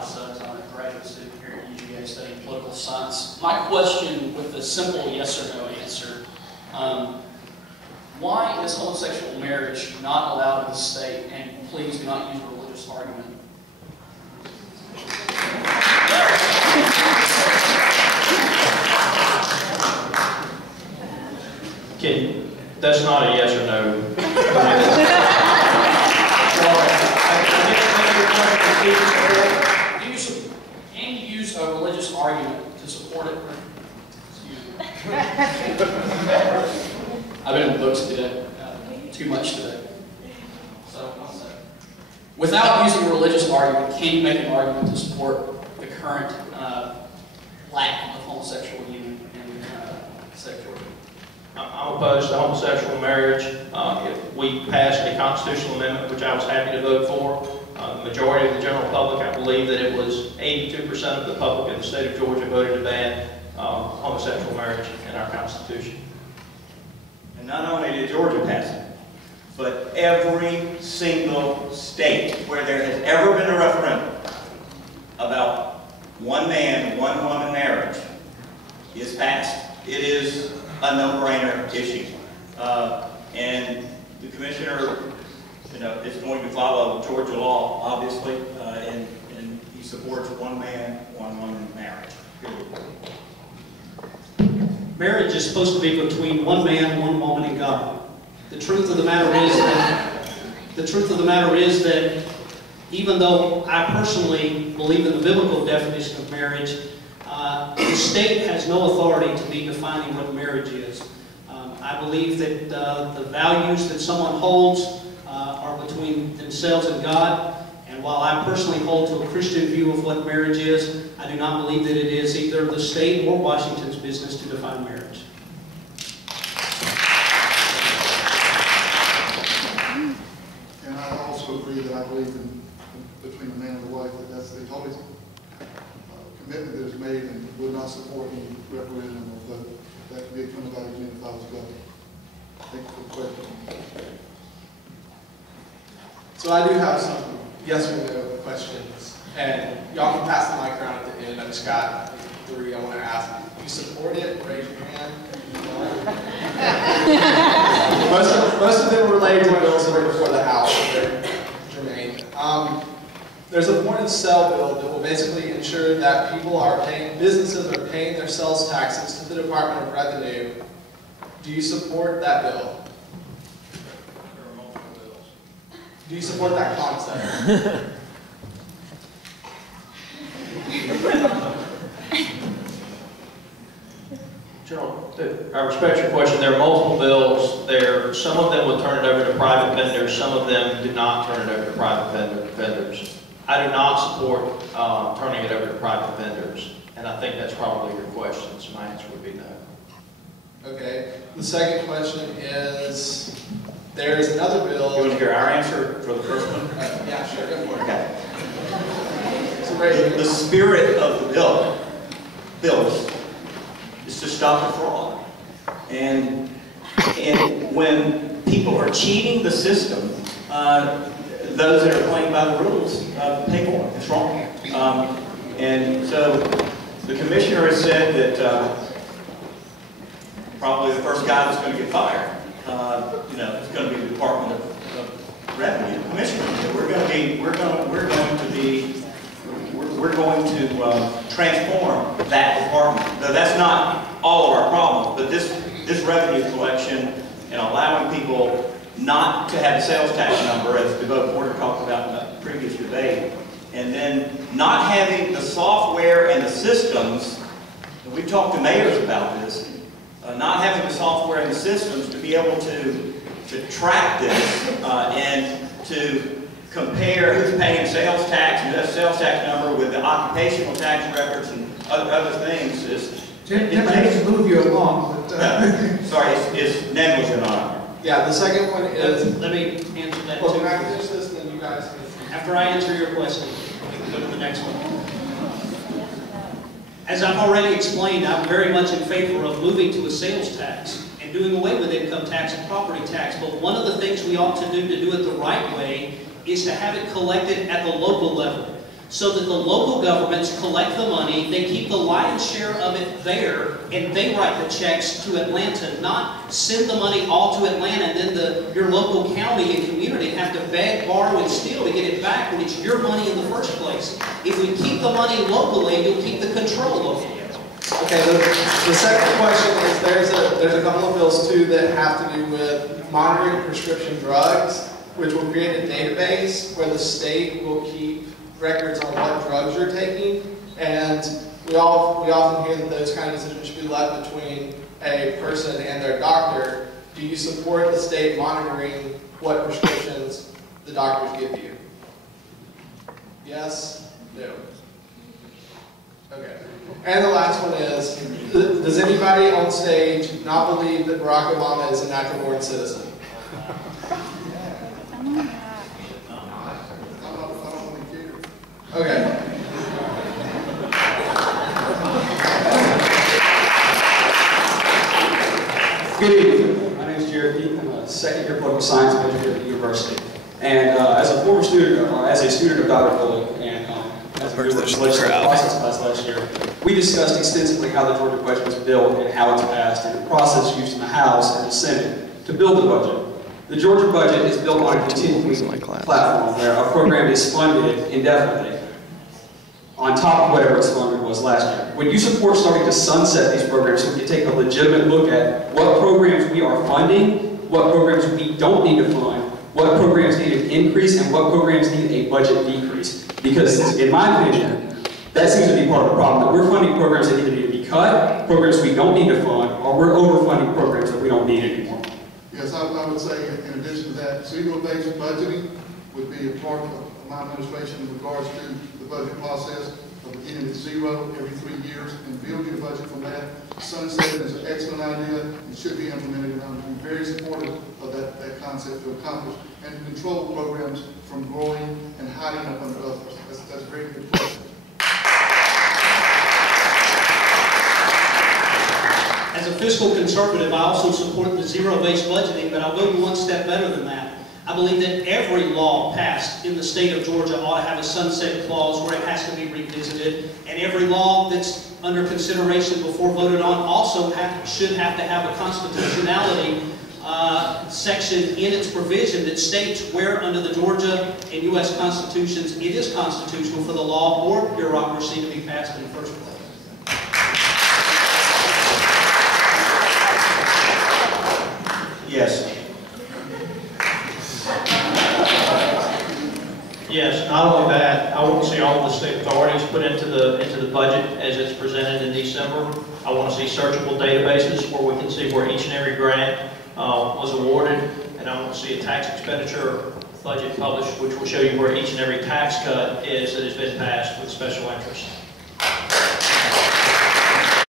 Suggs. I'm a graduate student here at UGA studying political science. My question with a simple yes or no answer, why is homosexual marriage not allowed in the state? And please do not use a religious argument. Kid, that's not a yes or no. Can you use a religious argument to support it? I've been in the books today, too much today. So, without using a religious argument, can you make an argument to support the current lack of homosexual union in the state of Georgia? I'm opposed to homosexual marriage. If we passed a constitutional amendment, which I was happy to vote for, the majority of the general public, I believe that it was 82% of the public in the state of Georgia voted to ban homosexual marriage in our Constitution. And not only did Georgia pass it, but every single state where there has ever been a referendum about one man, one woman marriage is passed. It is a no-brainer issue. And the commissioner, is going to follow Georgia law, obviously, and he supports one man, one woman marriage. Marriage is supposed to be between one man, one woman, and God. The truth of the matter is that even though I personally believe in the biblical definition of marriage, the state has no authority to be defining what marriage is. I believe that the values that someone holds are between themselves and God. And while I personally hold to a Christian view of what marriage is, I do not believe that it is either the state or Washington's business to define marriage. And I also agree that I believe in between the man and the wife, that that's the holy commitment that is made, and would not support any referendum or vote. That could be coming about again if I was governor. Thank you for the question. So I do have some yes or no questions, and y'all can pass the mic around at the end. I just got 3 I want to ask. If you support it, raise your hand. most of them are related to bills that are before the House, so they're germane. There's a point of sale bill that will basically ensure that businesses are paying their sales taxes to the Department of Revenue. Do you support that bill? Do you support that concept? General, I respect your question. There are multiple bills there. Some of them will turn it over to private vendors. Some of them do not turn it over to private vendors. I do not support turning it over to private vendors. And I think that's probably your question, so my answer would be no. Okay. The second question is, there is another bill. You want to hear our answer for the first one? Yeah, sure. Go for it. Okay. So the spirit of the bills is to stop the fraud. And when people are cheating the system, those that are playing by the rules pay for it. It's wrong. And so the commissioner has said that probably the first guy that's going to get fired, it's going to be the Department of Revenue Commissioner. We're going to transform that department. Though that's not all of our problems, but this revenue collection and allowing people not to have a sales tax number, as DeVoe Porter talked about in the previous debate, and then not having the software and the systems, and we've talked to mayors about this, not having the software and the systems to be able to track this and to compare who's paying sales tax and that sales tax number with the occupational tax records and other things is... Jim, I hate to move you along, but... sorry, it's negligent on it. Yeah, the second one is... Let me answer that Well, too. can I finish this, and then you guys can... After I answer your question, we can go to the next one. As I've already explained, I'm very much in favor of moving to a sales tax and doing away with income tax and property tax. But one of the things we ought to do it the right way is to have it collected at the local level. so that the local governments collect the money, they keep the lion's share of it there, and they write the checks to Atlanta, not send the money all to Atlanta, and then your local county and community have to beg, borrow, and steal to get it back when it's your money in the first place. If we keep the money locally, you'll keep the control locally. Okay, the second question is there's a couple of bills too that have to do with monitoring prescription drugs, which will create a database where the state will keep records on what drugs you're taking, and we often hear that those kind of decisions should be left between a person and their doctor. Do you support the state monitoring what prescriptions the doctors give you? Yes? No? Okay. And the last one is, does anybody on stage not believe that Barack Obama is a natural born citizen? Okay. Good evening. My name is Jared Heath. I'm a second-year political science major here at the university. And as a former student, as a student of Dr. Bullock, and as a member of the legislative process class last year, we discussed extensively how the Georgia budget was built and how it's passed, and the process used in the House and the Senate to build the budget. The Georgia budget is built on a continuing platform where a program is funded indefinitely, on top of whatever its funding was last year. When you support starting to sunset these programs, so we can take a legitimate look at what programs we are funding, what programs we don't need to fund, what programs need an increase, and what programs need a budget decrease. Because, in my opinion, that seems to be part of the problem, that we're funding programs that either need to be cut, programs we don't need to fund, or we're overfunding programs that we don't need anymore. Yes, I would say in addition to that, zero-based budgeting would be a part of my administration in regards to the budget process of beginning at zero every 3 years and building a budget from that. Sunsetting is an excellent idea and should be implemented, and I'm very supportive of that concept to accomplish and to control programs from growing and hiding up under others. That's a very good question. As a fiscal conservative, I also support the zero-based budgeting, but I'll go one step better than that. I believe that every law passed in the state of Georgia ought to have a sunset clause where it has to be revisited, and every law that's under consideration before voted on also should have to have a constitutionality section in its provision that states where under the Georgia and U.S. constitutions it is constitutional for the law or bureaucracy to be passed in the first place. Yes. Yes, not only that, I want to see all the state authorities put into the budget as it's presented in December. I want to see searchable databases where we can see where each and every grant was awarded, and I want to see a tax expenditure budget published, which will show you where each and every tax cut is that has been passed with special interest.